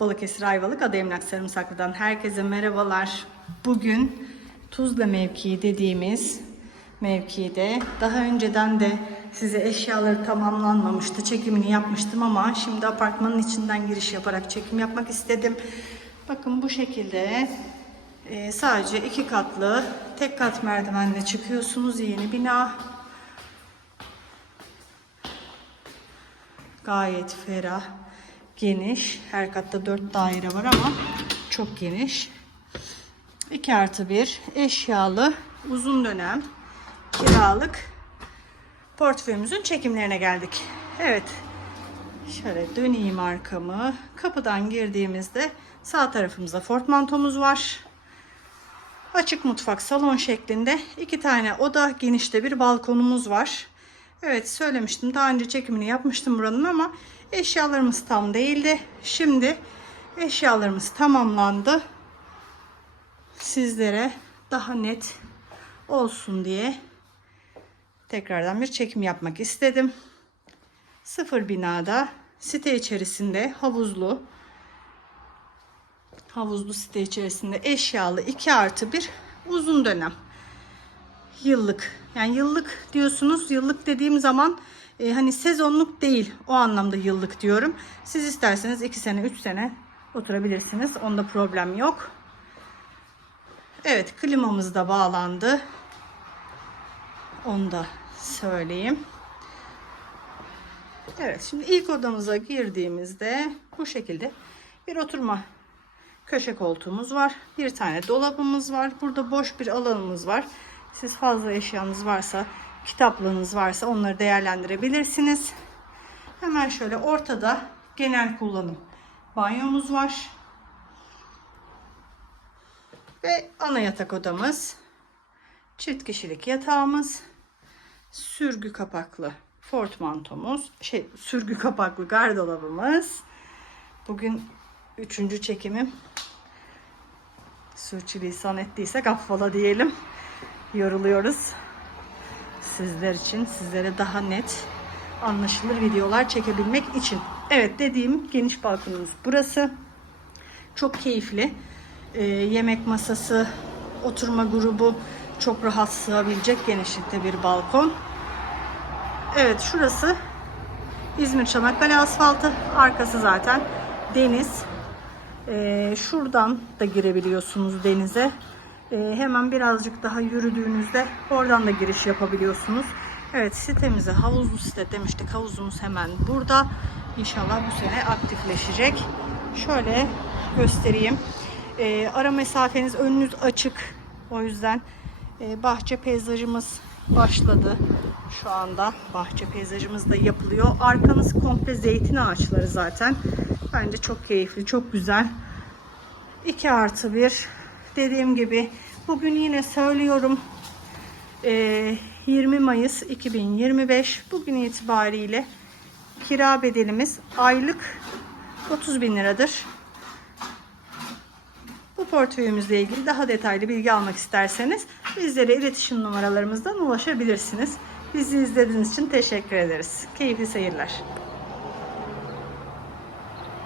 Balıkesir Ayvalık Ada Emlak Sarımsaklı'dan herkese merhabalar. Bugün Tuzla mevkii dediğimiz mevkide daha önceden de size eşyaları tamamlanmamıştı. Çekimini yapmıştım ama şimdi apartmanın içinden giriş yaparak çekim yapmak istedim. Bakın bu şekilde e, sadece iki katlı tek kat merdivenle çıkıyorsunuz. Yeni bina. Gayet ferah, geniş. Her katta dört daire var ama çok geniş. 2 artı 1 eşyalı uzun dönem kiralık portföyümüzün çekimlerine geldik. Evet. Şöyle döneyim arkamı. Kapıdan girdiğimizde sağ tarafımızda portmantomuz var. Açık mutfak salon şeklinde iki tane oda genişte bir balkonumuz var. Evet söylemiştim daha önce çekimini yapmıştım buranın ama eşyalarımız tam değildi. Şimdi eşyalarımız tamamlandı. Sizlere daha net olsun diye tekrardan bir çekim yapmak istedim. Sıfır binada site içerisinde havuzlu havuzlu site içerisinde eşyalı 2 artı 1 uzun dönem yıllık yani yıllık diyorsunuz yıllık dediğim zaman e, hani sezonluk değil o anlamda yıllık diyorum siz isterseniz 2 sene 3 sene oturabilirsiniz onda problem yok Evet klimamız da bağlandı onu da söyleyeyim Evet şimdi ilk odamıza girdiğimizde bu şekilde bir oturma köşe koltuğumuz var. Bir tane dolabımız var. Burada boş bir alanımız var. Siz fazla eşyanız varsa, kitaplığınız varsa onları değerlendirebilirsiniz. Hemen şöyle ortada genel kullanım banyomuz var. Ve ana yatak odamız. Çift kişilik yatağımız. Sürgü kapaklı portmantomuz. Şey, sürgü kapaklı gardırobumuz. Bugün üçüncü çekimim. Sürçülisan ettiysek affola diyelim. Yoruluyoruz. Sizler için, sizlere daha net anlaşılır videolar çekebilmek için. Evet dediğim geniş balkonumuz burası. Çok keyifli. Ee, yemek masası, oturma grubu çok rahat sığabilecek genişlikte bir balkon. Evet şurası İzmir Çanakkale asfaltı. Arkası zaten deniz. Ee, şuradan da girebiliyorsunuz denize. Ee, hemen birazcık daha yürüdüğünüzde oradan da giriş yapabiliyorsunuz. Evet sitemize havuzlu site demiştik. Havuzumuz hemen burada. İnşallah bu sene aktifleşecek. Şöyle göstereyim. Ee, ara mesafeniz önünüz açık. O yüzden e, bahçe peyzajımız başladı. Şu anda bahçe peyzajımız da yapılıyor. Arkanız komple zeytin ağaçları zaten. Bence çok keyifli, çok güzel. 2 artı 1. Dediğim gibi bugün yine söylüyorum. Ee, 20 Mayıs 2025. Bugün itibariyle kira bedelimiz aylık 30 bin liradır. Bu portföyümüzle ilgili daha detaylı bilgi almak isterseniz bizlere iletişim numaralarımızdan ulaşabilirsiniz. Bizi izlediğiniz için teşekkür ederiz. Keyifli seyirler.